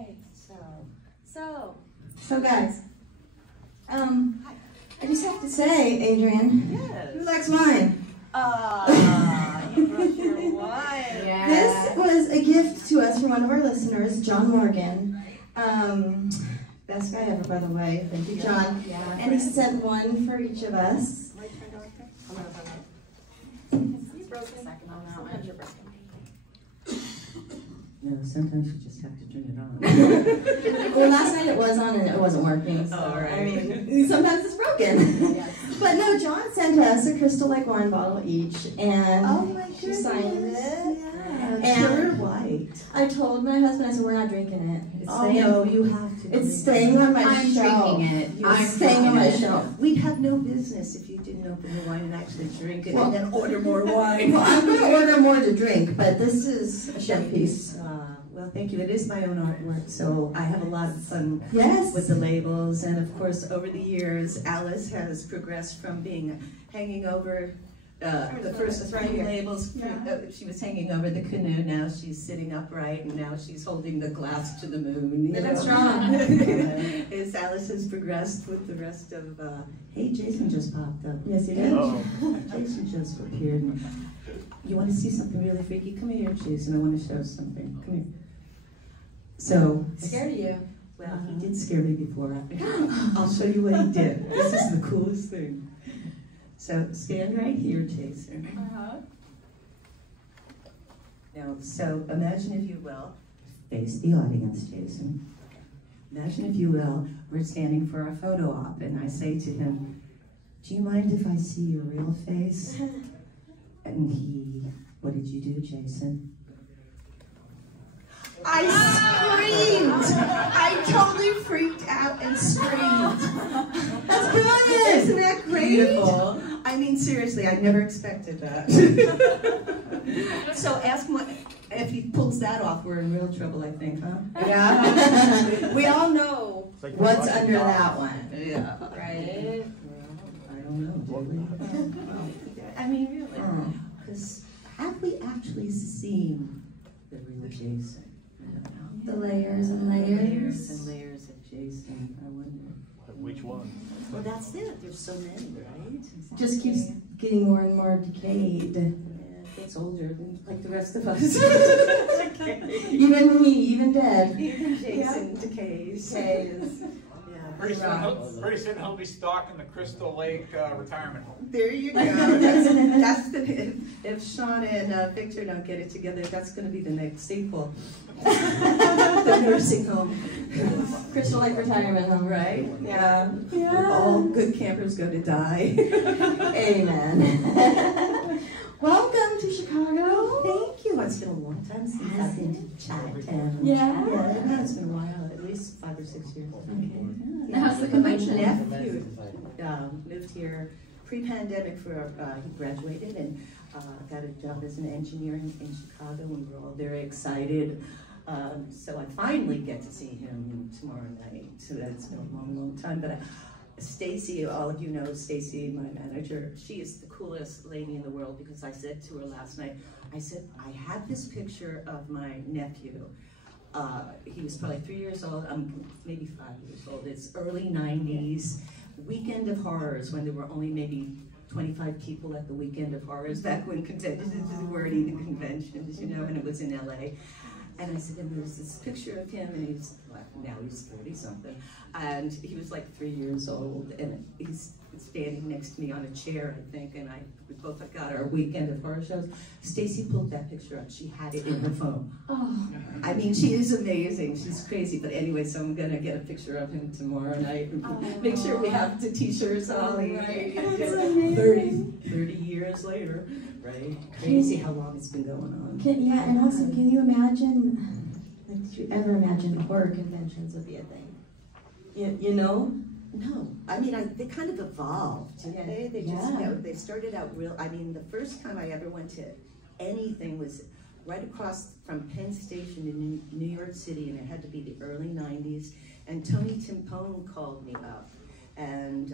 right. So guys, I just have to say, Adrienne, yes. who likes wine? You brought your wine. Yeah. This was a gift to us from one of our listeners, John Morgan. Best guy ever, by the way. Thank you, John. Yeah. And he sent one for each of us. You broke a second on that one. You're broken. No, sometimes you just have to turn it on. Well, last night it was on and it wasn't working. So, oh, right. I mean, sometimes it's broken. Yes. But no, John sent us a Crystal Lake wine bottle each, and Oh my she goodness. signed it. Yeah, And pure white. I told my husband, I said, we're not drinking it. It's Oh staying, no, you have to. it's staying on my I'm shelf. drinking it. It's staying on my shelf. We'd have no business if you didn't open the wine and actually drink it Well, and then order more wine. Well, I'm going to order more to drink, but this is a chef piece. Well, thank you. It is my own artwork, so I have a lot of fun Yes. with the labels. And of course, over the years, Alice has progressed from hanging over the first three labels. She was hanging over the canoe. Now she's sitting upright, and now she's holding the glass to the moon. Living strong. As Alice has progressed with the rest of. Hey, Jason just popped up. Yes, he did. Oh. Jason just appeared. You want to see something really freaky? Come here, Jason. I want to show something. Come here. So, Scared of you. well, he did scare me before. I'll show you what he did. This is the coolest thing. So, stand right here, Jason. Now, so imagine, if you will, face the audience, Jason. Imagine, if you will, we're standing for a photo op, and I say to him, do you mind if I see your real face? And he, what did you do, Jason? I screamed! I totally freaked out and screamed. That's brilliant! Isn't that great? Beautiful. I mean, seriously, I never expected that. So ask him if he pulls that off, we're in real trouble, I think, huh? Yeah. We all know What's under that one? Yeah. right? Well, I don't know, do we? I mean, really. Because have we actually seen the real Jason? I don't know. The layers and layers. Layers and layers of Jason, I wonder. Which one? Well, that's it. There's so many, right? Just keeps getting more and more decayed. Yeah, gets older, like the rest of us. Even me, even dead. Even Jason decays. Yeah. Pretty soon he'll be stocking the Crystal Lake retirement home. There you go. That's the, if Sean and Victor don't get it together, that's going to be the next sequel. The nursing home. Crystal Lake retirement home. Right? Yeah. Yeah. All good campers go to die. Amen. Welcome to Chicago. Thank you. It's been a long time since I've been to Chinatown. Yeah. Yeah, it has been a while, at least 5 or 6 years. Okay. Yeah. How's the convention? My nephew moved here pre-pandemic for, he graduated and got a job as an engineer in Chicago, and we're all very excited. So I finally get to see him tomorrow night. So that's been a long, long time. But Stacy, all of you know Stacy, my manager, she is the coolest lady in the world, because I said to her last night, I said, I have this picture of my nephew. He was probably 3 years old, maybe 5 years old. It's early 90s, Weekend of Horrors, when there were only maybe 25 people at the Weekend of Horrors, back when conventions weren't even conventions, you know, and it was in LA. And I said, and there's this picture of him, and he's, well, now he's 30-something, and he was like 3 years old, and he's standing next to me on a chair, I think, and we both got our Weekend of Horror shows. Stacy pulled that picture up. She had it in her phone. Oh. I mean, she is amazing. She's crazy. But anyway, so I'm going to get a picture of him tomorrow night. And make sure we have the t-shirts on. Right. 30 years later, right? Crazy how long it's been going on. Yeah, and also, can you imagine, like, did you ever imagine horror conventions would be a thing? You know? No, I mean, they kind of evolved, didn't they? They just, you know, they started out real, I mean, the first time I ever went to anything was right across from Penn Station in New York City, and it had to be the early 90s, and Tony Timpone called me up, and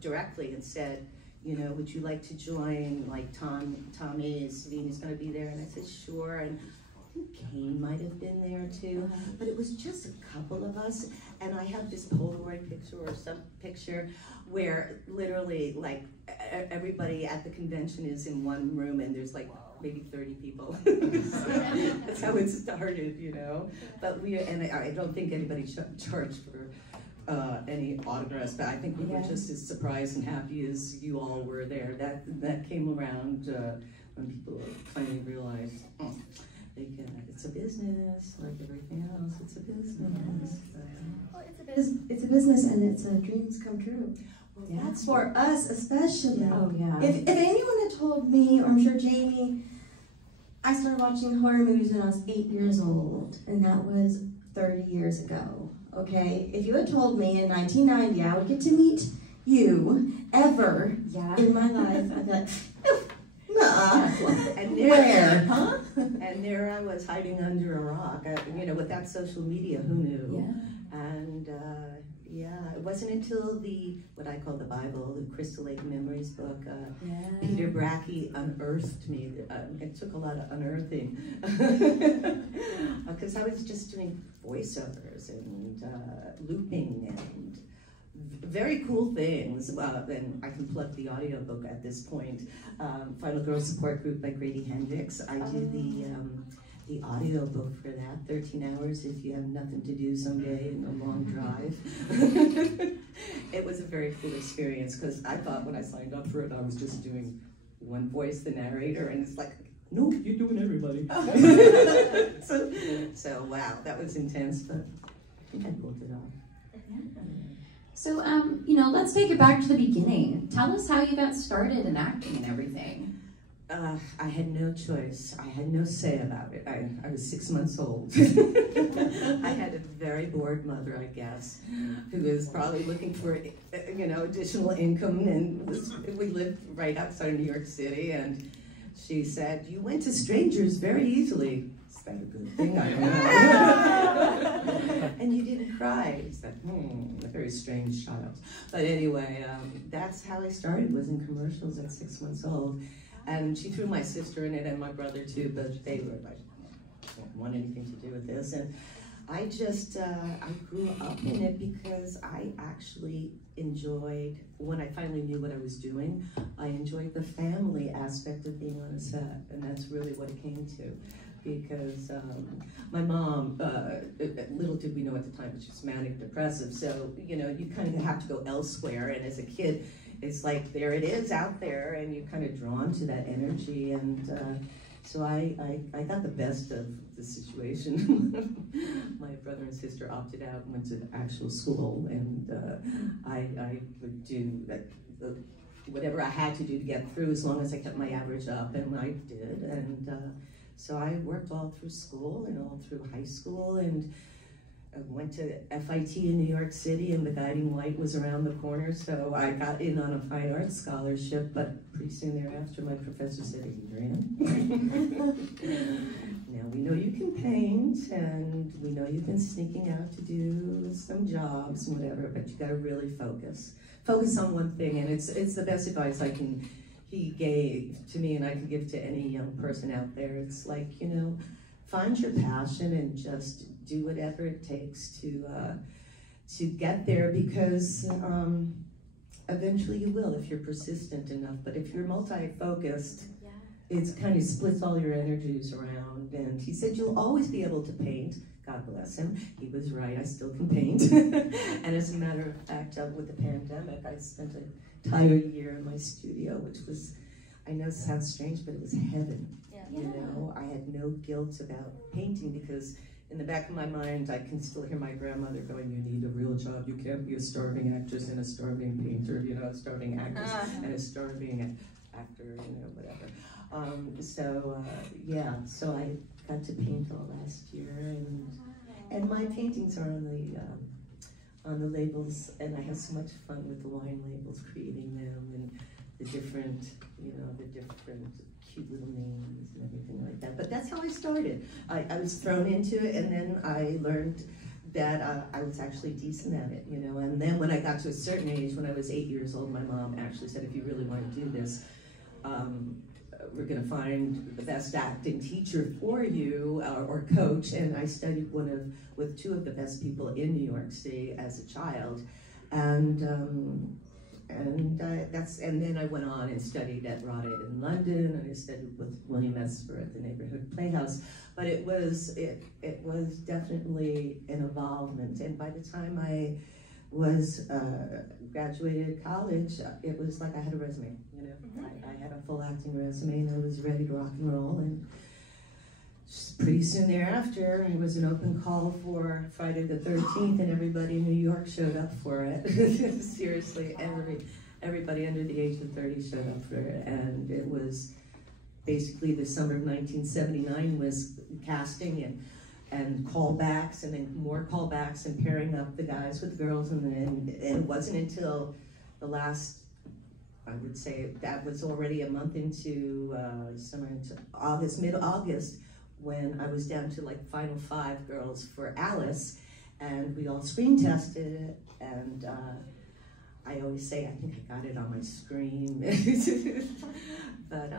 directly and said, you know, would you like to join, like Tommy is gonna be there, and I said, sure, and think Kane might have been there too, but it was just a couple of us. And I have this Polaroid picture or some picture where literally like everybody at the convention is in one room and there's like maybe 30 people. That's how it started, you know. But I don't think anybody charged for any autographs, but I think we were just as surprised and happy as you all were there. That came around when people finally realized it's a business, like everything else. It's a business. Well, it's a business, and it's dreams come true. Well, that's for us especially. Oh yeah. If anyone had told me, or I'm sure Jamie, I started watching horror movies when I was 8 years old, and that was 30 years ago. Okay, if you had told me in 1990 I would get to meet you ever in my life, I'd be like, and where? Huh? And there I was hiding under a rock. You know, without social media, who knew? Yeah. And it wasn't until what I call the Bible, the Crystal Lake Memories book, Peter Brackey unearthed me. It took a lot of unearthing because I was just doing voiceovers and looping and very cool things. And I can plug the audiobook at this point. Final Girl Support Group by Grady Hendrix. I do the audiobook for that, 13 hours if you have nothing to do someday and a long drive. It was a very cool experience because I thought when I signed up for it, I was just doing one voice, the narrator, and it's like, no, you're doing everybody. so wow, that was intense, but I think I pulled it off. So, let's take it back to the beginning. Tell us how you got started in acting and everything. I had no choice. I had no say about it. I was 6 months old. I had a very bored mother, I guess, who was probably looking for, additional income. And we lived right outside of New York City. And she said, "You went to strangers very easily." Is that a good thing? I don't know. And you didn't cry. It's like, a very strange child. But anyway, that's how I started, was in commercials at 6 months old. And she threw my sister in it and my brother too, but they were like, I don't want anything to do with this. And I just, I grew up in it because I actually enjoyed, when I finally knew what I was doing, I enjoyed the family aspect of being on a set. And that's really what it came to. Because my mom, little did we know at the time, she was manic depressive. So, you kind of have to go elsewhere. And as a kid, it's like, there it is out there, and you're kind of drawn to that energy. And so I got the best of the situation. My brother and sister opted out and went to actual school, and I would do whatever I had to do to get through, as long as I kept my average up, and I did. And so I worked all through school and all through high school, and I went to FIT in New York City, and the Guiding Light was around the corner, so I got in on a fine arts scholarship, but pretty soon thereafter my professor said, "Adrienne, now we know you can paint, and we know you've been sneaking out to do some jobs and whatever, but you gotta really focus. Focus on one thing," and it's the best advice he gave to me and I can give to any young person out there. It's like, find your passion and just do whatever it takes to get there, because eventually you will if you're persistent enough. But if you're multi-focused, it kind of splits all your energies around. And he said, "You'll always be able to paint." God bless him. He was right. I still can paint. And as a matter of fact, with the pandemic, I spent an entire year in my studio, which was, I know it sounds strange, but it was heaven. I had no guilt about painting, because in the back of my mind, I can still hear my grandmother going, "You need a real job. You can't be a starving actress and a starving painter, a starving actress and a starving actor, whatever." So I got to paint all last year, and my paintings are on the labels, and I have so much fun with the wine labels, creating them, and the different cute little names and everything like that. But that's how I started. I was thrown into it, and then I learned that I was actually decent at it, And then when I got to a certain age, when I was 8 years old, my mom actually said, "If you really want to do this, we're going to find the best acting teacher for you or coach. And I studied with two of the best people in New York City as a child, and then I went on and studied at Rod in London, and I studied with William Esper at the Neighborhood Playhouse. But it was definitely an involvement, and by the time I was graduated college, it was like I had a resume, you know. I had a full acting resume, and I was ready to rock and roll. And just pretty soon thereafter, it was an open call for Friday the 13th, and everybody in New York showed up for it. Seriously, everybody under the age of 30 showed up for it, and it was basically the summer of 1979 was casting and callbacks, and then more callbacks, and pairing up the guys with the girls, and it wasn't until the last, I would say that was already a month into summer, into August, mid-August, when I was down to like final 5 girls for Alice, and we all screen tested it, and I always say I think I got it on my screen, but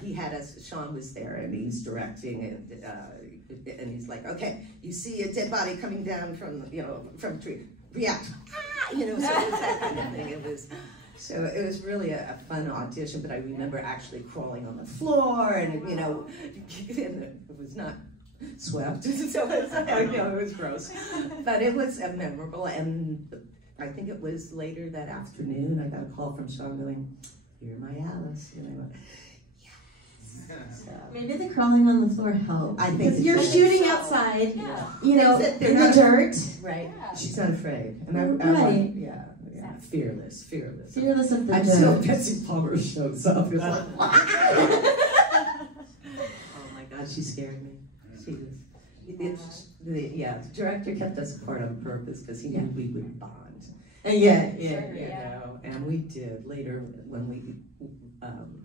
he had us. Sean was there, and he's directing it, and he's like, "Okay, you see a dead body coming down from from a tree, react, so it was that kind of thing. It was really a fun audition. But I remember actually crawling on the floor, and it was not swept, so it was gross, but it was memorable. And I think it was later that afternoon, I got a call from Sean going, "You're my Alice," and I went, "Yes." So, maybe the crawling on the floor helped. I think because you're shooting outside, in the dirt. Right. Yeah. She's not afraid. And Right. Yeah. Fearless. Fearless of the Until dirt. Betsy Palmer shows up. It's like, oh my God, she scared me. The director kept us apart on purpose because he knew we would bond. And and we did. Later, when we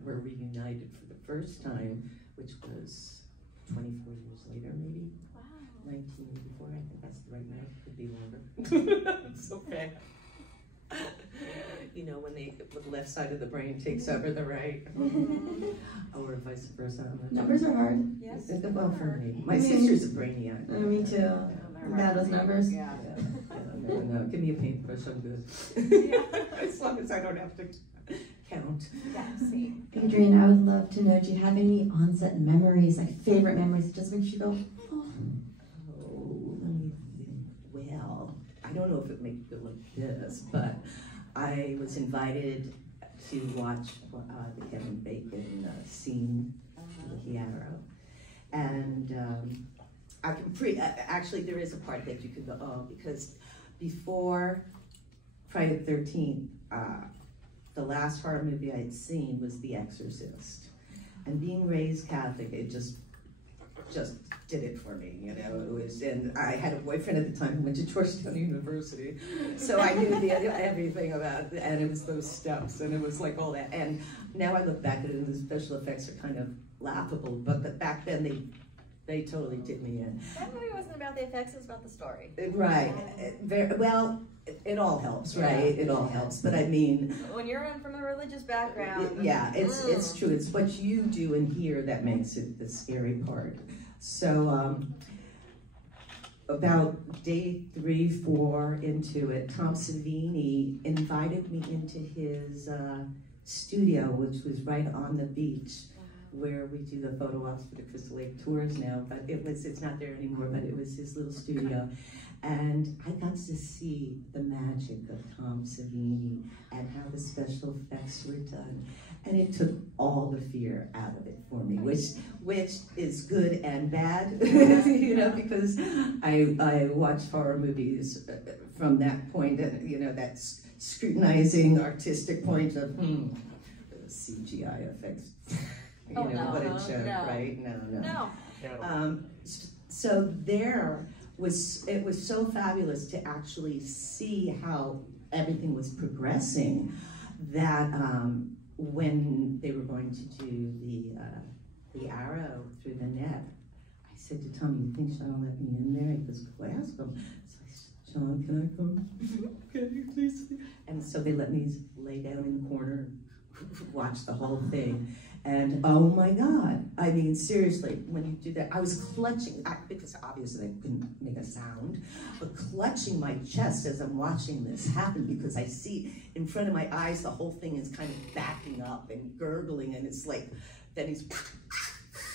were reunited for the first time, which was 24 years later, maybe. Wow. 1984, I think that's the right math. Could be longer. It's okay. When the left side of the brain takes over the right, or vice versa. Numbers are hard. Yes. Well, for me, my sister's a brainiac. Me too. Bad with numbers. Yeah. No, give me a paintbrush, I'm good. As long as I don't have to count. Yeah, see. Adrienne, I would love to know, do you have any onset memories, like favorite memories that just makes you go, oh? Oh, let me think. Well, I don't know if it makes you feel like this, but I was invited to watch the Kevin Bacon scene in the Yarrow, and I can actually there is a part that you could go, oh, because before Friday the 13th, the last horror movie I'd seen was The Exorcist, and being raised Catholic, it just did it for me, It was, and I had a boyfriend at the time who went to Georgetown University, so I knew everything about it, and it was those steps, and it was like all that. And now I look back at it, and the special effects are kind of laughable, but back then they totally did me in. That movie wasn't about the effects; it was about the story. Right. It all helps, right? It all helps, but I mean, when you're from a religious background, it's true. It's what you do and hear that makes it the scary part. So about day 3, 4 into it, Tom Savini invited me into his studio, which was right on the beach, where we do the photo ops for the Crystal Lake tours now, but it's not there anymore, but it was his little studio. And I got to see the magic of Tom Savini and how the special effects were done. And it took all the fear out of it for me, which is good and bad, because I watch horror movies from that point, that scrutinizing artistic point of, CGI effects. What it showed, right? No. So it was so fabulous to actually see how everything was progressing, that when they were going to do the arrow through the net, I said to Tom, "You think Sean will let me in there?" He goes, "Go ask him." So I said, "Sean, can I come? Can you please?" And so they let me lay down in the corner, watch the whole thing. And oh my God, I mean, seriously, when you do that, I was clutching, because obviously I couldn't make a sound, but clutching my chest as I'm watching this happen, because I see in front of my eyes, the whole thing is kind of backing up and gurgling, and it's like, then he's,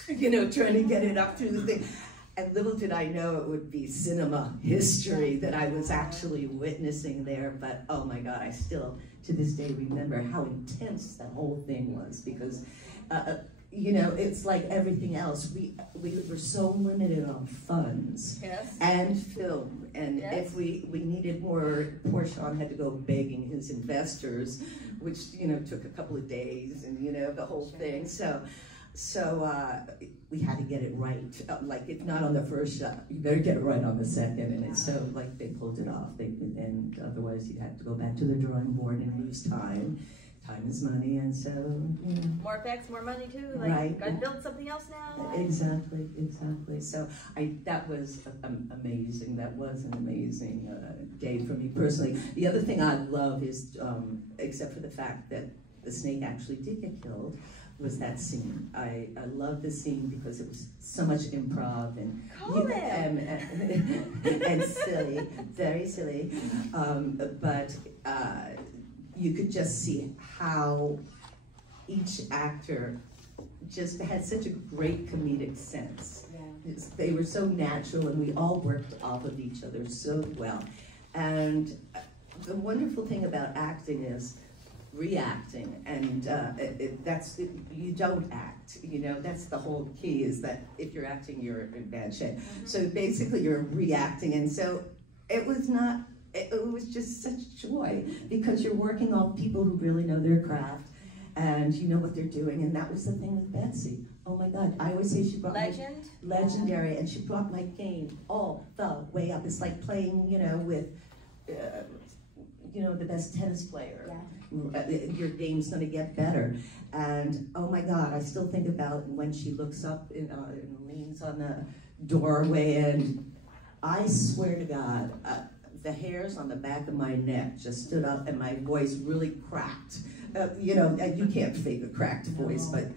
you know, trying to get it up through the thing. And little did I know it would be cinema history that I was actually witnessing there, but oh my God, I still, to this day, remember how intense that whole thing was, because you know, it's like everything else. We were so limited on funds and film, and if we needed more, poor Sean had to go begging his investors, which, you know, took a couple of days, and, you know, the whole thing. So we had to get it right. Like, if not on the first shot, you better get it right on the second. And it's so, like, they pulled it off. And otherwise, you'd have to go back to the drawing board and lose time. Time is money, and so, you know. More effects, more money too. Like, right. gotta build something else now. Exactly, exactly. So that was amazing. That was an amazing day for me personally. The other thing I love is, except for the fact that the snake actually did get killed, was that scene. I love the scene because it was so much improv and silly, very silly. But you could just see how each actor just had such a great comedic sense. Yeah. They were so natural, and we all worked off of each other so well. And the wonderful thing about acting is reacting, and you don't act, you know, that's the whole key, is that if you're acting, you're in bad shape. So basically you're reacting, and so it was just such joy, because you're working off people who really know their craft, and you know what they're doing. And that was the thing with Betsy. Oh my God, I always say she brought legendary, and she brought my game all the way up. It's like playing, you know, with you know, the best tennis player. Yeah. Your game's gonna get better. And oh my God, I still think about when she looks up and leans on the doorway, and I swear to God, the hairs on the back of my neck just stood up, and my voice really cracked. You know, you can't fake a cracked voice, but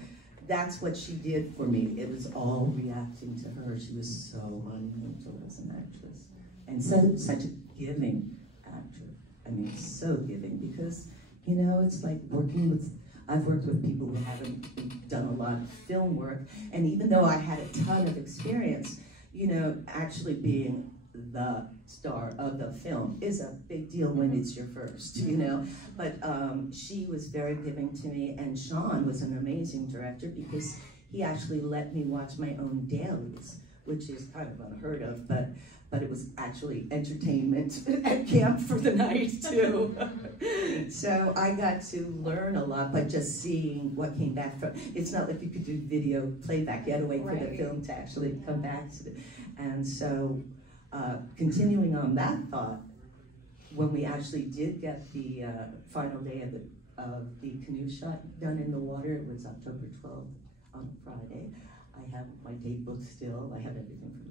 that's what she did for me. It was all reacting to her. She was so monumental as an actress, and such a giving actor. I mean, so giving, because, you know, it's like I've worked with people who haven't done a lot of film work, and even though I had a ton of experience, you know, actually being the star of the film is a big deal when it's your first, you know. But she was very giving to me, and Sean was an amazing director, because he actually let me watch my own dailies, which is kind of unheard of, but it was actually entertainment at camp for the night too. So I got to learn a lot by just seeing what came back from. It's not like you could do video playback. You had to wait for the film to actually come back. And so continuing on that thought, when we actually did get the final day of the canoe shot done in the water, it was October 12th on Friday. I have my date book still. I have everything from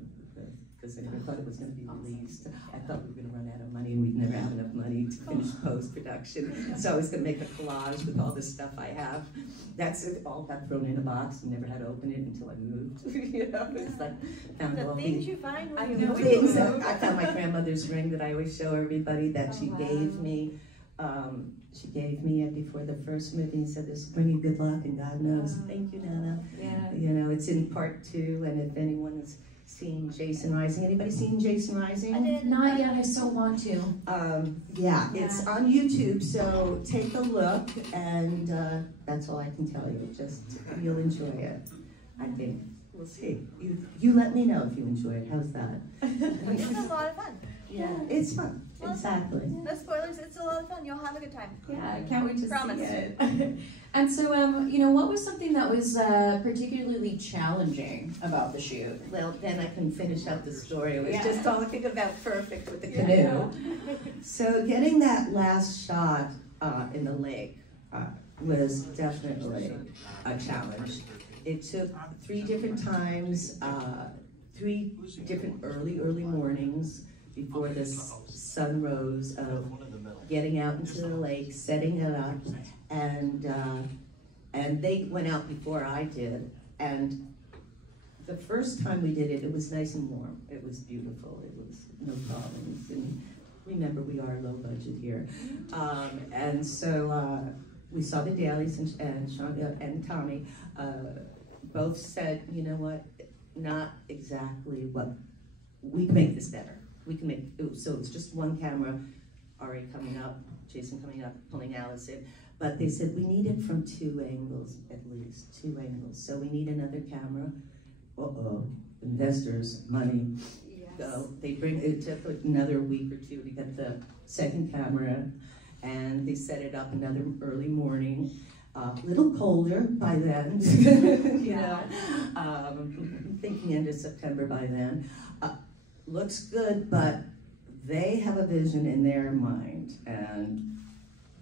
because I never thought it was going to be released. I thought we were going to run out of money, and we'd never have enough money to finish post-production. So I was going to make a collage with all the stuff I have. That's it, all got thrown in a box, and never had to open it until I moved. You know, it's like, found all things you find when you know go things. I found my grandmother's ring that I always show everybody that she gave me. She gave me it before the first movie and said, "This will bring you good luck," and God knows. Thank you, Nana. Yeah. You know, it's in part 2, and if anyone's seen Jason Rising. Anybody seen Jason Rising? I did not yet. I so want to. Yeah, it's on YouTube, so take a look, and that's all I can tell you. Just, you'll enjoy it, I think. We'll see. You let me know if you enjoy it. How's that? It's a lot of fun. Yeah, it's fun. Well, exactly. No spoilers. It's a lot of fun. You'll have a good time. Yeah, I can't wait to Promise. see it. And so, you know, what was something that was particularly challenging about the shoot? Well, then I can finish out the story. I was just talking about perfect with the canoe. So getting that last shot in the lake was definitely a challenge. It took 3 different times, 3 different early mornings before the sun rose, of getting out into the lake, setting it up, and and they went out before I did, and the first time we did it, it was nice and warm. It was beautiful. It was no problems. And remember, we are low budget here. And so we saw the dailies, and Sean and Tommy both said, you know what, not exactly what, we can make this better. We can make, so it's just one camera, Ari coming up, Jason coming up, pulling Alice in. But they said we need it from 2 angles, at least 2 angles. So we need another camera. Investors, money. Yes. So they bring, it took another week or 2 to get the second camera, and they set it up another early morning. A little colder by then, you know, thinking end of September by then. Looks good, but they have a vision in their mind, and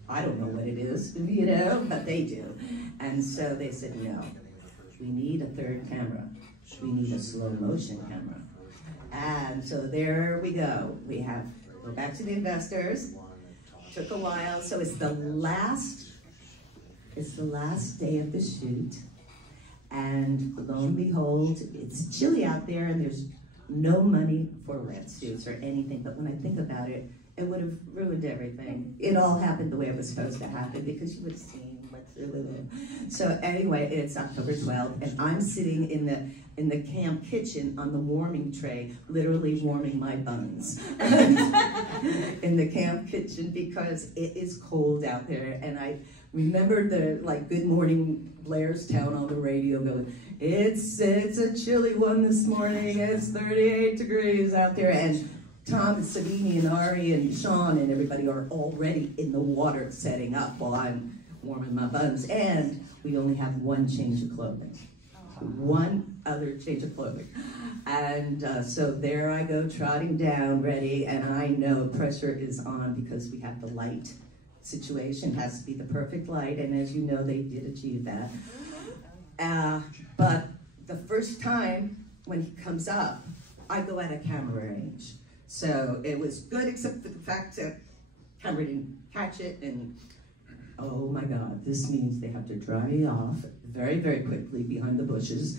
I don't know what it is, you know, but they do. And so they said, no, we need a third camera. We need a slow motion camera. And so there we go. We have, go back to the investors. Took a while, so it's the last day of the shoot. And lo and behold, it's chilly out there and there's no money for wetsuits or anything. But when I think about it, it would have ruined everything. It all happened the way it was supposed to happen because you would have seen what's with it. So anyway, it's October 12th, and I'm sitting in the camp kitchen on the warming tray, literally warming my buns in the camp kitchen because it is cold out there. And I remember the Good Morning Blairstown on the radio going, it's a chilly one this morning. It's 38 degrees out there. And Tom and Savini and Ari and Sean and everybody are already in the water setting up while I'm warming my buns. And we only have one change of clothing. One other change of clothing. And so there I go trotting down, ready, and I know pressure is on because we have the light situation, has to be the perfect light, and as you know, they did achieve that. But the first time when he comes up, I go out of camera range. So it was good except for the fact that camera didn't catch it, and oh my God, this means they have to dry me off very, very quickly behind the bushes.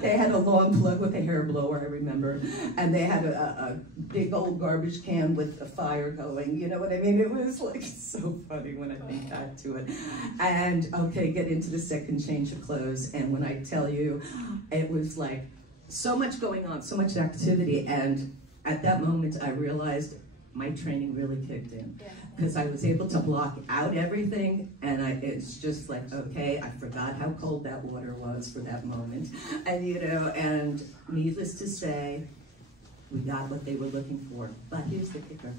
They had a lawn plug with a hair blower, I remember, and they had a big old garbage can with a fire going, you know what I mean? It was like so funny when I think back to it. And okay, get into the second change of clothes, and when I tell you, it was like so much going on, so much activity, and at that moment I realized my training really kicked in. Because I was able to block out everything, and it's just like, okay, I forgot how cold that water was for that moment. And you know, and needless to say, we got what they were looking for. But here's the kicker.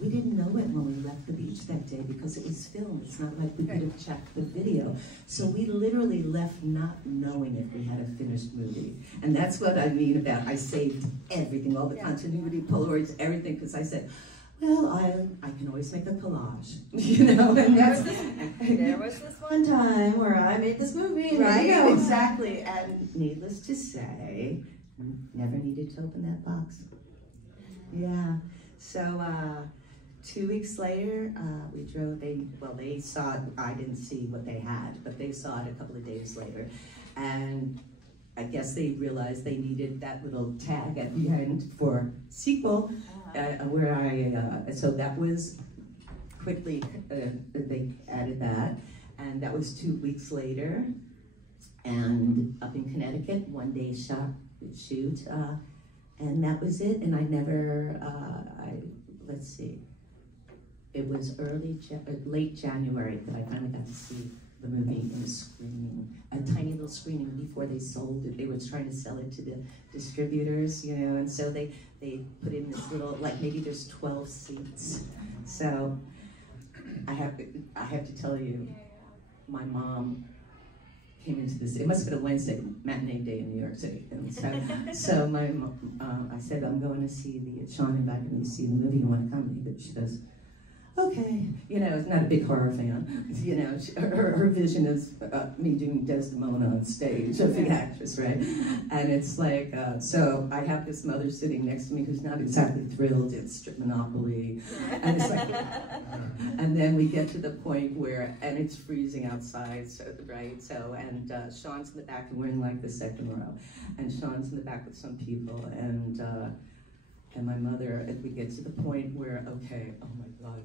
We didn't know it when we left the beach that day because it was filmed. It's not like we could have checked the video. So we literally left not knowing if we had a finished movie. And that's what I mean about I saved everything, all the continuity, Polaroids, everything, because I said, well, I can always make a collage, you know, and that's... There was this one time where I made this movie, and right, there you go. exactly, and needless to say, never needed to open that box. Yeah, so 2 weeks later, we drove, they saw it, I didn't see what they had, but they saw it a couple of days later, and I guess they realized they needed that little tag at the end for sequel, so that was quickly, they added that, and that was 2 weeks later, and up in Connecticut, 1 day shoot, and that was it, and I never, let's see, it was late January that I finally got to see the movie in a screening, a tiny little screening before they sold it. They were trying to sell it to the distributors, you know, and so they put in this little, like maybe there's 12 seats. So I have to tell you, my mom came into this, it must have been a Wednesday matinee day in New York City. And so my mom, I said, I'm going to see Sean invited me to see the movie, you want to come? But she goes, okay, you know, not a big horror fan. You know, her vision is me doing Desdemona on stage as the actress, right? And it's like, so I have this mother sitting next to me who's not exactly thrilled. It's strip Monopoly, and it's like, and then we get to the point where, and it's freezing outside, so right? So, and Sean's in the back, and we're in like the second row, and Sean's in the back with some people, and my mother, and we get to the point where, okay, oh my God,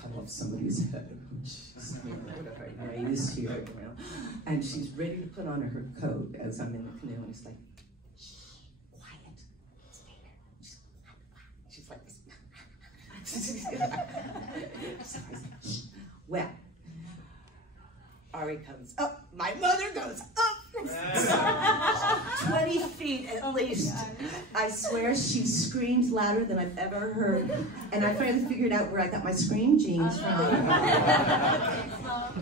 cut off somebody's head. She's, you know, what have I raised here, you know? And she's ready to put on her coat as I'm in the canoe, and it's like, shh, quiet, stay there. She's like, shh. Well, Ari comes up, my mother goes up. 20 feet at least. I swear she screamed louder than I've ever heard. And I finally figured out where I got my scream jeans from.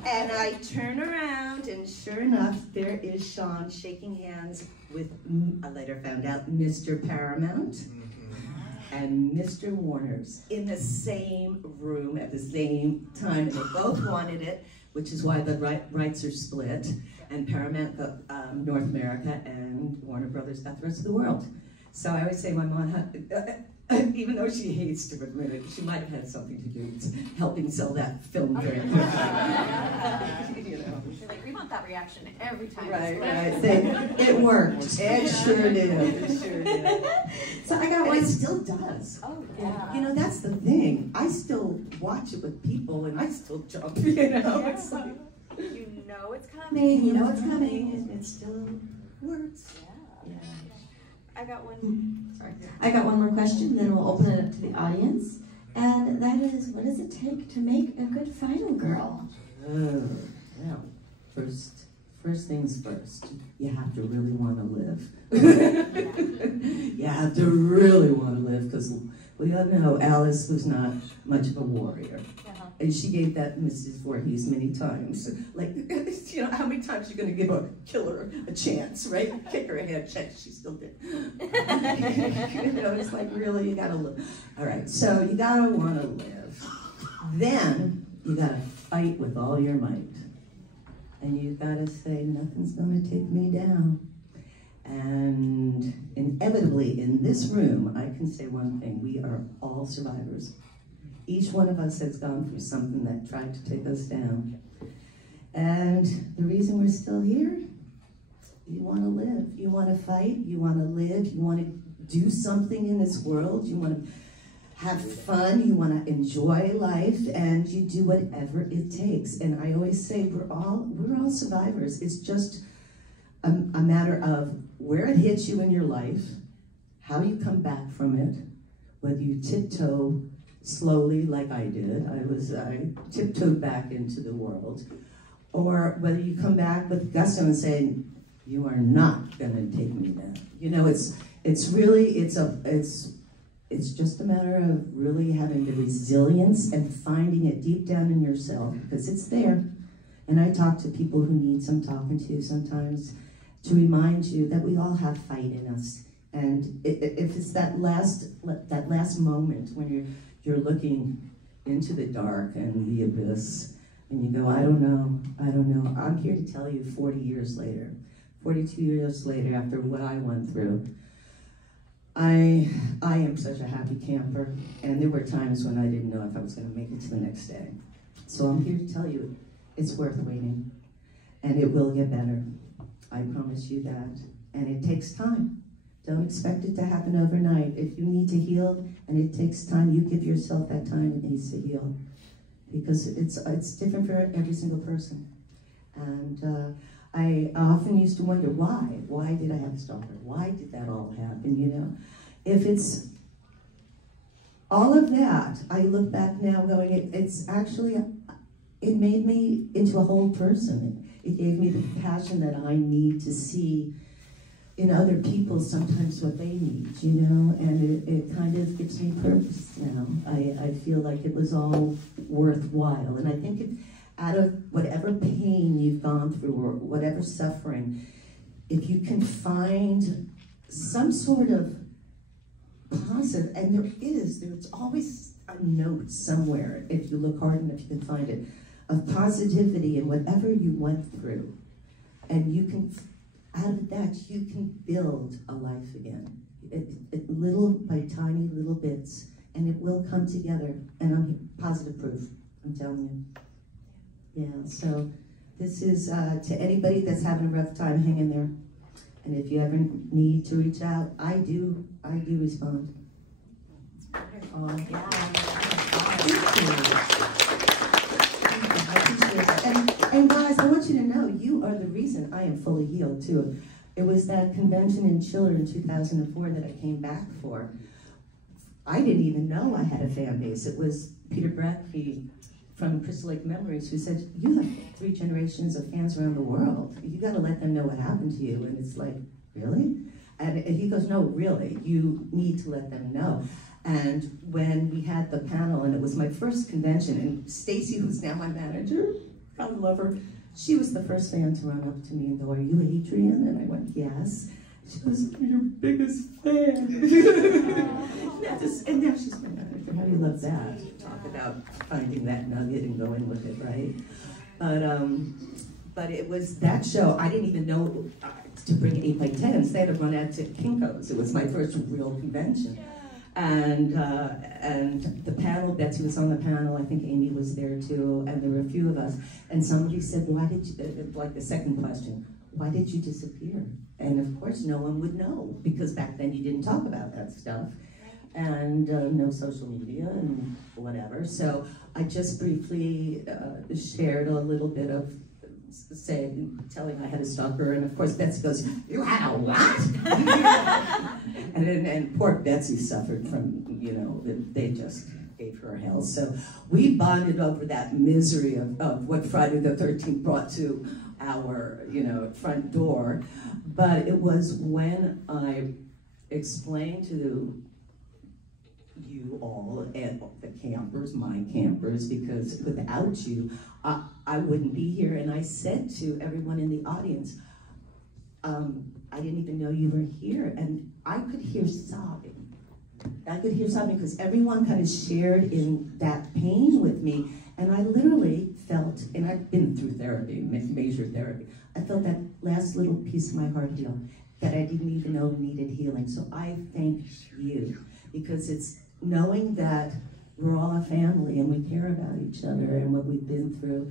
And I turn around, and sure enough, there is Sean shaking hands with, I later found out, Mr. Paramount and Mr. Warner's in the same room at the same time. And they both wanted it, which is why the rights are split. And Paramount got North America, and Warner Brothers got the rest of the world. So I always say my mom had, even though she hates to admit it, she might have had something to do with helping sell that film very quickly. You know. You're like, we want that reaction every time. Right, right. It worked. It sure did. It sure did. So I got And one. it still does. Oh, yeah. You know, that's the thing. I still watch it with people, and I still jump. You know, it's like, You know it's coming. You know it's coming. and it still works. Yeah. I got one. Sorry. I got one more question, then we'll open it up to the audience. And that is, what does it take to make a good final girl? Oh, well, first things first, you have to really want to live. You have to really want to live, because we all know Alice was not much of a warrior. And she gave that Mrs. Voorhees many times. Like, you know, how many times you're going to give a killer a chance, right? Kick her head, check, she's still dead. You know, it's like, really, you got to live. All right, so you got to want to live. Then you got to fight with all your might. And you got to say, nothing's going to take me down. And inevitably, in this room, I can say one thing: we are all survivors. Each one of us has gone through something that tried to take us down. And the reason we're still here, you want to live. You want to fight. You want to live. You want to do something in this world. You want to have fun. You want to enjoy life, and you do whatever it takes. And I always say we're all survivors. It's just a matter of where it hits you in your life, how you come back from it, whether you tiptoe slowly like I did. I tiptoed back into the world, or whether you come back with gusto and say, you are not going to take me down. You know, it's just a matter of really having the resilience and finding it deep down in yourself, because it's there. And I talk to people who need some talking to sometimes to remind you that we all have fight in us. And if it's that last moment when you're looking into the dark and the abyss, and you go, I don't know. I'm here to tell you 40 years later, 42 years later, after what I went through, I am such a happy camper, and there were times when I didn't know if I was going to make it to the next day. So I'm here to tell you, it's worth waiting, and it will get better. I promise you that. And it takes time. Don't expect it to happen overnight. If you need to heal and it takes time, you give yourself that time it needs to heal. Because it's different for every single person. And I often used to wonder, why? Why did I have a stalker? Why did that all happen, you know? If it's all of that, I look back now going, it's actually, it made me into a whole person. It gave me the passion that I need to see in other people sometimes what they need, you know, and it kind of gives me purpose now. I feel like it was all worthwhile, and I think out of whatever pain you've gone through or whatever suffering, if you can find some sort of awesome. And there's always a note somewhere, if you look hard enough, you can find it, of positivity in whatever you went through. And you can, out of that, you can build a life again. Little by tiny little bits, and it will come together. And I'm positive proof, I'm telling you. Yeah, so this is to anybody that's having a rough time, hang in there. And if you ever need to reach out, I do respond. Oh, yeah. And guys, I want you to know, you are the reason I am fully healed too. It was that convention in Chiller in 2004 that I came back for. I didn't even know I had a fan base. It was Peter Bradford from Crystal Lake Memories who said, you have 3 generations of fans around the world. You gotta let them know what happened to you. And it's like, really? And he goes, no, really, you need to let them know. And when we had the panel, and it was my first convention, and Stacy, who's now my manager, I love her, she was the first fan to run up to me and go, are you Adrienne? And I went, yes. She goes, I'm your biggest fan. And now she's my manager. How do you love that? Talk about finding that nugget and going with it, right? But it was that show, I didn't even know to bring 8x10s. They had to run out to Kinko's. It was my first real convention. And the panel, Betsy was on the panel, I think Amy was there too, and there were a few of us. And somebody said, why did you, like the second question, why did you disappear? And of course no one would know, because back then you didn't talk about that stuff. And no social media and whatever. So I just briefly shared a little bit of telling I had a stalker, and of course Betsy goes, you had a what? and poor Betsy suffered from, you know, they just gave her hell. So we bonded over that misery of what Friday the 13th brought to our, you know, front door. But it was when I explained to you all and the campers, my campers, because without you, I wouldn't be here. And I said to everyone in the audience, I didn't even know you were here. And I could hear sobbing. I could hear sobbing because everyone kind of shared in that pain with me. And I literally felt, and I've been through therapy, major therapy, I felt that last little piece of my heart heal that I didn't even know needed healing. So I thank you, because it's knowing that we're all a family and we care about each other and what we've been through,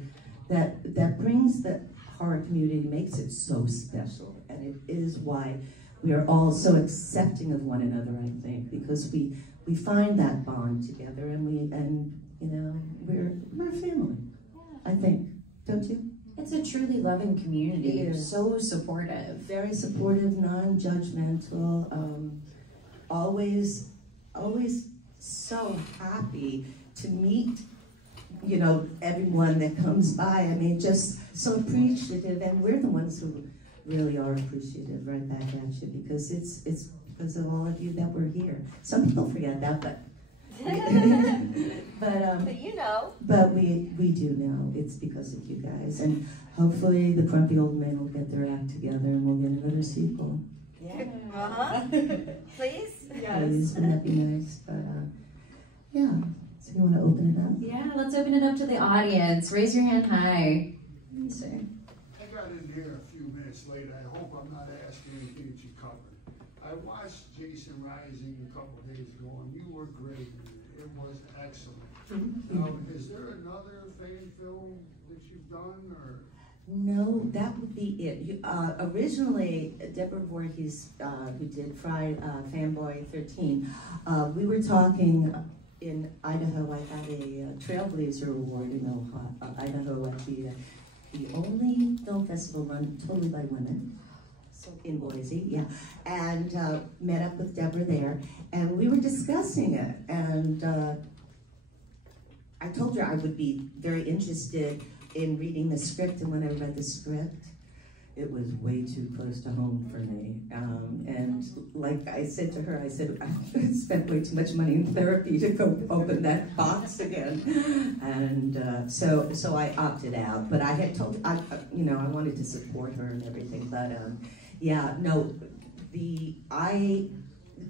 that brings the horror community, makes it so special. And it is why we are all so accepting of one another, I think, because we find that bond together, and you know, we're a family, I think, don't you? It's a truly loving community. It is. So supportive. Very supportive, non-judgmental, always so happy to meet, you know, everyone that comes by. I mean, just so appreciative, and we're the ones who really are appreciative right back at you, because it's because of all of you that we're here. Some people forget that, but but you know. But we do know it's because of you guys, and hopefully the grumpy old men will get their act together and we'll get another sequel. Yeah. Please. Yes. Please, wouldn't that be nice? But yeah. So you want to open it up? Yeah, let's open it up to the audience. Raise your hand high. Let me see. I got in here a few minutes late. I hope I'm not asking anything that you covered. I watched Jason Rising a couple of days ago, and you were great. It was excellent. Is there another fan film that you've done, or? No, that would be it. Originally, Deborah Voorhees, who did Fanboy 13, we were talking in Idaho. I had a Trailblazer Award in Idaho at the only film festival run totally by women. In Boise, yeah, and met up with Deborah there, and we were discussing it, and I told her I would be very interested in reading the script, and when I read the script, it was way too close to home for me, and like I said to her, I said, I spent way too much money in therapy to go open that box again, and so I opted out, but I had told, you know, I wanted to support her and everything, but yeah, no,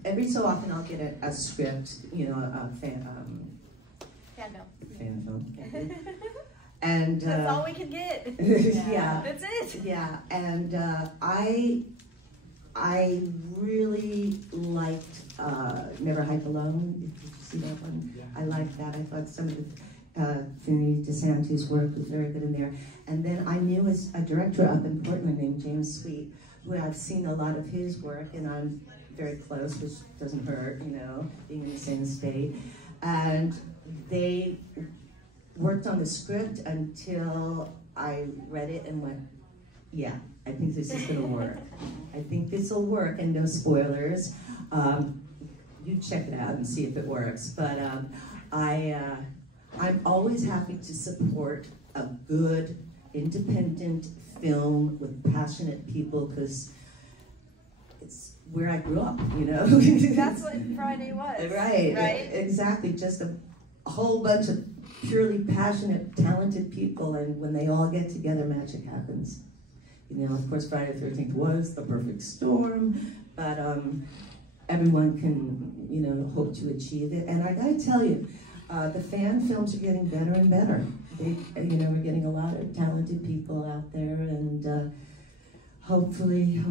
every so often I'll get a script, you know, a fan film. And that's all we can get. yeah, that's it. Yeah, and I really liked Never Hike Alone. Did you see that one? Yeah. I liked that. I thought some of the Finley DeSantis' work was very good in there. And then I knew a director up in Portland named James Sweet, who I've seen a lot of his work, and I'm very close, which doesn't hurt, you know, being in the same state. And they worked on the script until I read it and went, yeah, I think this is gonna work. I think this will work, and no spoilers. You check it out and see if it works. But I'm always happy to support a good, independent film with passionate people, because it's where I grew up, you know? That's what Friday was. Right, right? Exactly, just a whole bunch of purely passionate, talented people, and when they all get together, magic happens. You know, of course, Friday the 13th was the perfect storm, but everyone can, you know, hope to achieve it. And I gotta tell you, the fan films are getting better and better. They, you know, we're getting a lot of talented people out there, and hopefully,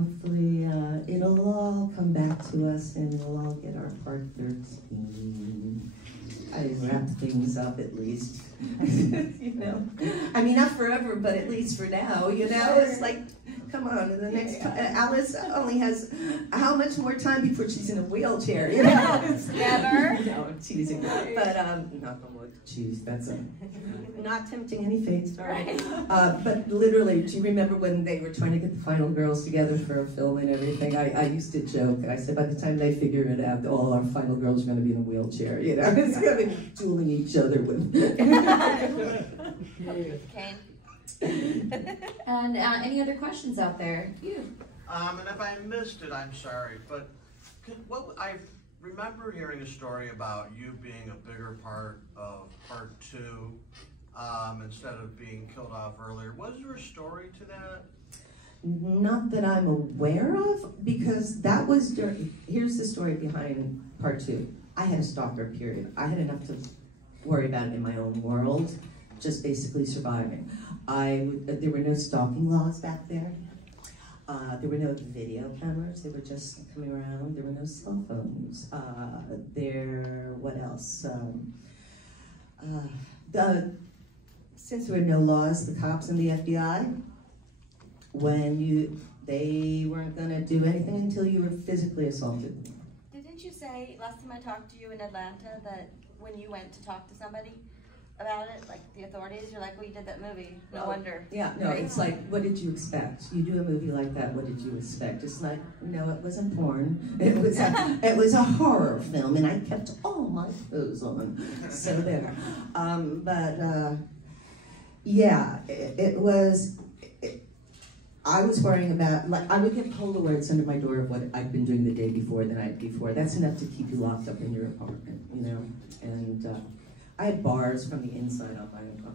it'll all come back to us, and we'll all get our part 13. I wrap things up at least, you know. I mean, not forever, but at least for now, you know. It's like, come on, in the next, Alice only has how much more time before she's in a wheelchair, you know? Never. No, I'm teasing, but knock on wood, jeez, that's not tempting any fates, all right. But literally, do you remember when they were trying to get the final girls together for a film and everything? I used to joke, I said, by the time they figure it out, all our final girls are going to be in a wheelchair, you know? It's going to be dueling each other with. Kane. And any other questions out there? You. And if I missed it, I'm sorry, but I remember hearing a story about you being a bigger part of part 2 instead of being killed off earlier. Was there a story to that? Not that I'm aware of, because that was during, here's the story behind part 2. I had a stalker, period. I had enough to worry about in my own world, just basically surviving. There were no stalking laws back there. There were no video cameras. They were just coming around. There were no cell phones. What else? Since there were no laws, the cops and the FBI, they weren't gonna do anything until you were physically assaulted. Didn't you say last time I talked to you in Atlanta that when you went to talk to somebody about it, like the authorities, you're like, well, you did that movie, no wonder. Yeah, no, it's like, what did you expect? You do a movie like that, what did you expect? It's like, no, it wasn't porn. It was a horror film, and I kept all my clothes on. So there. Yeah, I was worrying about, like, I would get Polaroids under my door of what I'd been doing the day before, the night before. That's enough to keep you locked up in your apartment, you know? And I had bars from the inside on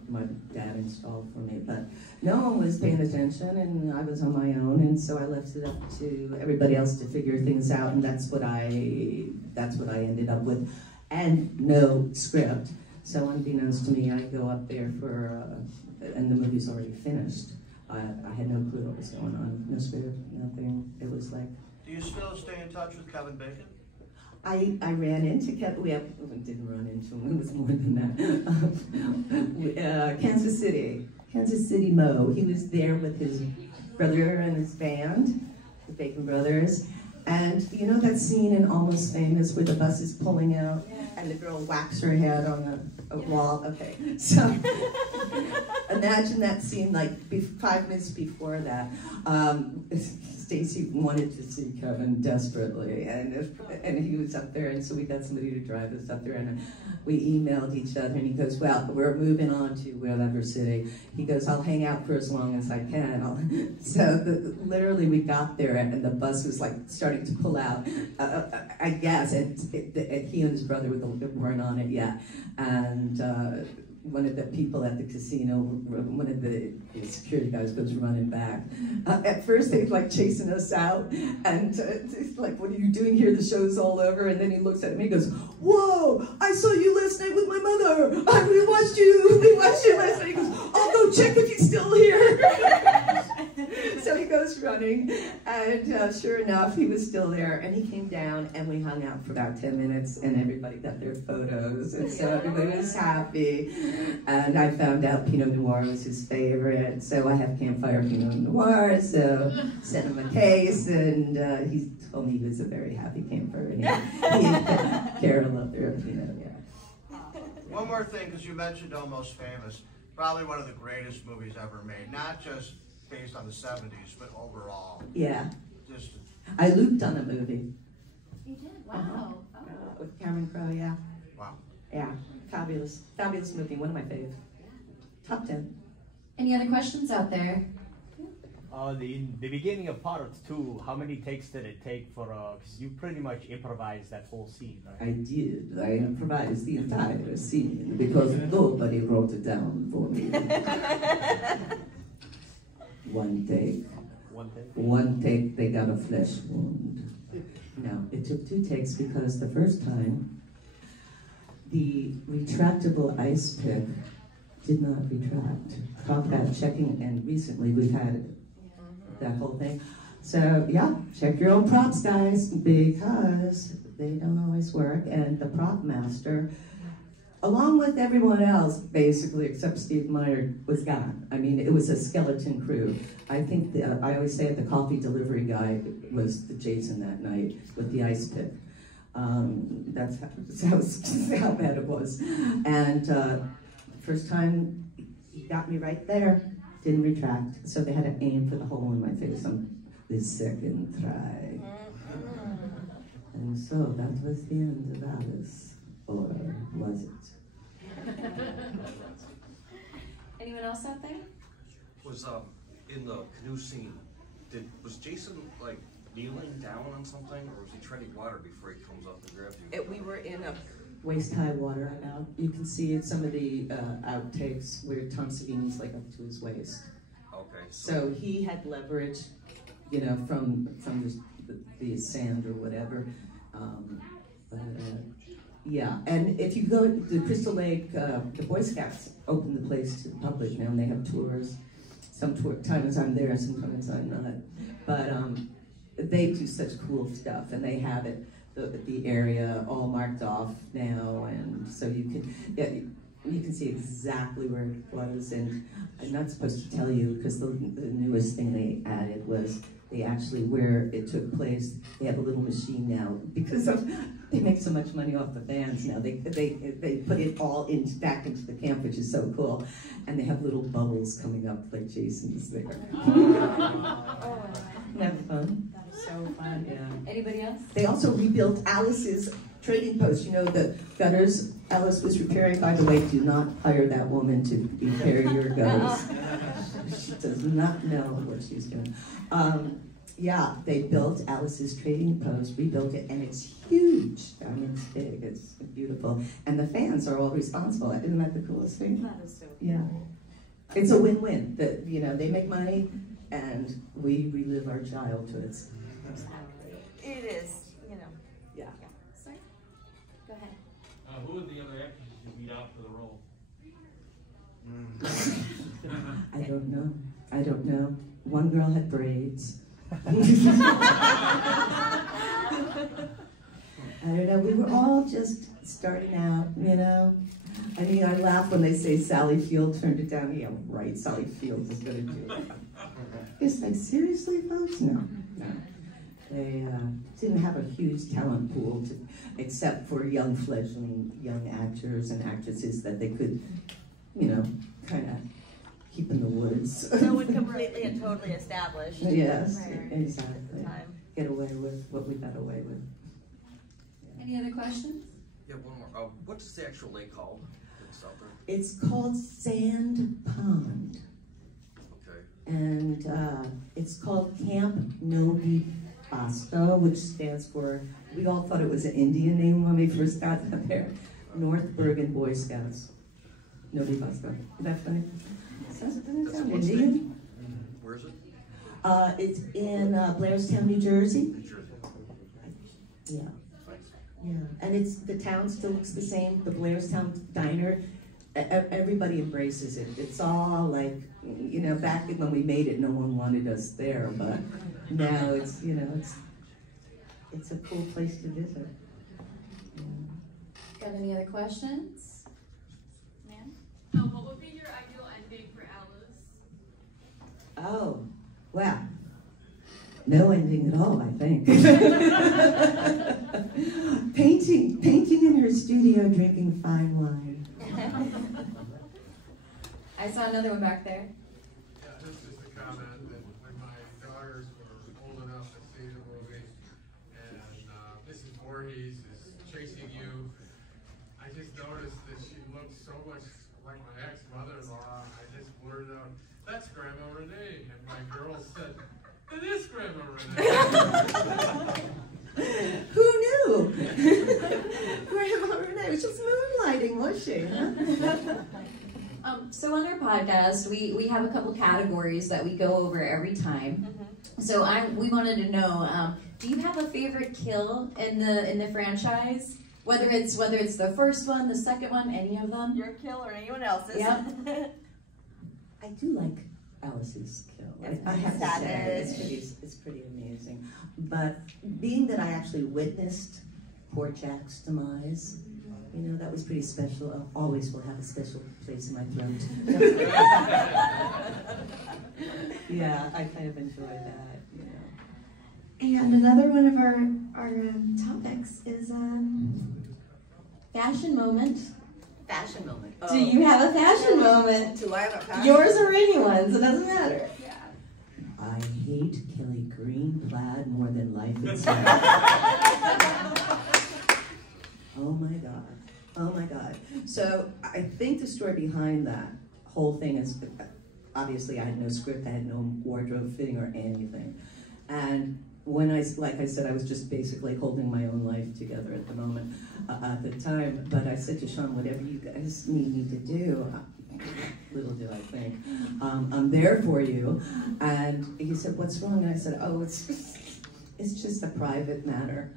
my dad installed for me, but no one was paying attention, and I was on my own, and so I left it up to everybody else to figure things out, and that's what I ended up with, and no script. So unbeknownst to me, I go up there and the movie's already finished. I had no clue what was going on, no script, nothing. It was like. Do you still stay in touch with Kevin Bacon? I ran into Kevin, we didn't run into him, it was more than that. Kansas City Mo, he was there with his brother and his band, the Bacon Brothers. And you know that scene in Almost Famous where the bus is pulling out and the girl whacks her head on a wall? Okay, so imagine that scene like 5 minutes before that. Stacy wanted to see Kevin desperately, and he was up there, and so we got somebody to drive us up there, and we emailed each other, and he goes, well, we're moving on to whatever city. He goes, I'll hang out for as long as I can. Literally we got there, and the bus was like starting to pull out, I guess, and he and his brother weren't on it yet, and one of the people at the casino, one of the security guys goes running back. At first they like chasing us out, and it's like, what are you doing here? The show's all over. And then he looks at me and he goes, whoa, I saw you last night with my mother. We watched you last night. He goes, I'll go check if he's still here. So he goes running, and sure enough, he was still there, and he came down, and we hung out for about 10 minutes, and everybody got their photos, and so everybody was happy, and I found out Pinot Noir was his favorite, so I have Campfire Pinot Noir, so sent him a case, and he told me he was a very happy camper, and he Carol loved their Pinot, yeah. One more thing, because you mentioned Almost Famous, probably one of the greatest movies ever made, not just based on the 70s, but overall. Yeah. Just I looped on a movie. You did? Wow. With Cameron Crowe, yeah. wow. Yeah, fabulous. Fabulous movie, one of my faves. Top 10. Any other questions out there? The beginning of part 2, how many takes did it take for, because you pretty much improvised that whole scene, right? I did. I improvised the entire scene because nobody wrote it down for me. One take. One take? One take, they got a flesh wound. No, it took 2 takes because the first time, the retractable ice pick did not retract. Talk about checking, and recently we've had that whole thing. So yeah, check your own props, guys, because they don't always work. And the prop master, along with everyone else, basically, except Steve Meyer, was gone. I mean, it was a skeleton crew. I think, I always say the coffee delivery guy was the Jason that night with the ice pick. That's how bad it was. And first time, he got me right there, didn't retract. So they had to aim for the hole in my face on the second try. And so that was the end of Alice, or was it? Anyone else out there? Was in the canoe scene, was Jason like kneeling down on something, or was he treading water before he comes up and grabs you? We were in a waist-high water now. You can see in some of the outtakes where Tom Savini's like up to his waist. Okay. So he had leverage, you know, from the sand or whatever. Yeah, and if you go to the Crystal Lake, the Boy Scouts open the place to the public now, and they have tours. Sometimes I'm there, sometimes I'm not. But they do such cool stuff, and they have it, the area all marked off now, and so you can see exactly where it was. And I'm not supposed to tell you because the newest thing they added was they actually, where it took place, they have a little machine now because they make so much money off the fans now. They put it all back into the camp, which is so cool, and they have little bubbles coming up like Jason's there. Have fun. So fun. Yeah. Anybody else? They also rebuilt Alice's trading post. You know, the gutters Alice was repairing. By the way, do not hire that woman to repair your gutters. She does not know what she's doing. Yeah, they built Alice's trading post, rebuilt it, and it's huge. I mean, it's big, it's beautiful. And the fans are all responsible. Isn't that the coolest thing? That is so cool. Yeah. It's a win-win. That, you know, they make money, and we relive our childhoods. It is, you know. Yeah. Sorry. Go ahead. Who are the other actors you beat out for the role? I don't know. I don't know. One girl had braids. I don't know. We were all just starting out, you know. I mean, I laugh when they say Sally Field turned it down. Yeah, right. Sally Field was going to do it. It's like, seriously, folks? No. They didn't have a huge talent pool, except for young fledgling young actors and actresses that they could, you know, kind of keep in the woods. No one completely and totally established. Yes, Right. exactly. Time. Get away with what we got away with. Any other questions? Yeah, one more. What is the actual lake called that's out there? It's called Sand Pond. Okay. And it's called Camp Novi Pasto, which stands for, we all thought it was an Indian name when we first got there, North Bergen Boy Scouts. Nobody buys that. Is that funny? Doesn't sound What's Indian? Where is it? It's in Blairstown, New Jersey. New Jersey. Yeah. Thanks. Yeah, and the town still looks the same. The Blairstown Diner, everybody embraces it. It's all like, you know, back when we made it, no one wanted us there, but now it's, you know, it's a cool place to visit. Yeah. Got any other questions? Ma'am? What would be your ideal ending for Alice? Oh, well, no ending at all, I think. painting in her studio, drinking fine wine. I saw another one back there. Yeah, this is just a comment that when my daughters were old enough to see the movie, and Mrs. Voorhees is chasing you, I just noticed that she looked so much like my ex-mother-in-law. I just blurted out, "That's Grandma Renee," and my girls said, "It is Grandma Renee." Who knew? Grandma Renee was just moonlighting, was she? Huh? So on our podcast, we have a couple categories that we go over every time. So we wanted to know, do you have a favorite kill in the franchise? Whether it's the first one, the second one, any of them? Your kill or anyone else's? Yep. I do like Alice's kill. I have to say, it's pretty amazing. But being that I actually witnessed poor Jack's demise, you know, that was pretty special. I always will have a special place in my throat. Yeah, I kind of enjoy that, you know. And another one of our topics is fashion moment. Fashion moment. Do you have a fashion moment? Do I have a fashion Yours or anyone's, it doesn't matter. Yeah. I hate Kelly green plaid more than life itself. Oh my God. Oh my God. So I think the story behind that whole thing is, obviously I had no script, I had no wardrobe fitting or anything. And when like I said, I was just basically holding my own life together at the moment, at the time. But I said to Sean, whatever you guys need me to do, little did I think, I'm there for you. And he said, what's wrong? And I said, oh, it's just a private matter.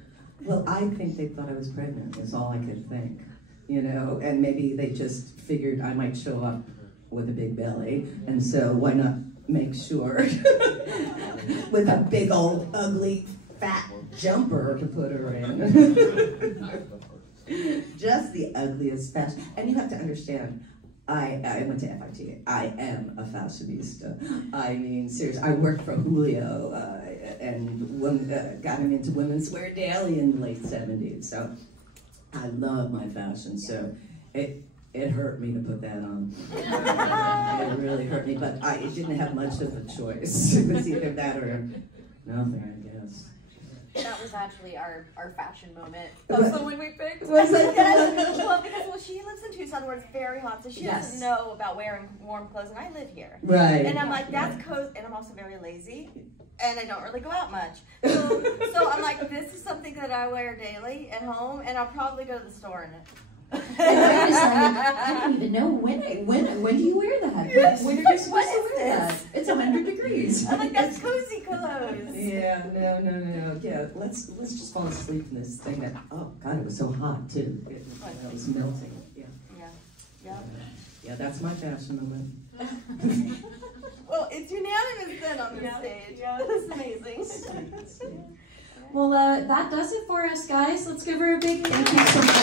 Well, I think they thought I was pregnant, is all I could think, you know, and maybe they just figured I might show up with a big belly, and so why not make sure with a big old ugly fat jumper to put her in. Just the ugliest fashion. And you have to understand, I went to FIT. I am a fashionista. I mean, seriously, I worked for Julio and got him into women's wear daily in the late 70s. So I love my fashion. So it hurt me to put that on. It really hurt me, but I didn't have much of a choice. It was either that or nothing, I guess. That was actually our fashion moment. That's the one we picked. Was it? Well, because she lives in Tucson where it's very hot, so she doesn't know about wearing warm clothes, and I live here. Right. And I'm like, that's cozy, and I'm also very lazy, and I don't really go out much. So I'm like, this is something that I wear daily at home, and I'll probably go to the store in it. I don't even know when do you wear that? Yes. When are you supposed to wear that? It's 100 degrees. I'm like, that's cozy clothes. Yeah, no. Yeah, let's just fall asleep in this thing that, oh God, it was so hot too. It was melting. Yeah, that's my fashion moment. Well, it's unanimous then on this stage. Yeah, this is amazing. Well, that does it for us, guys. Let's give her a big thank you so much.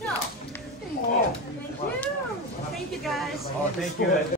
No. Thank you. Thank you, guys. Oh, thank you.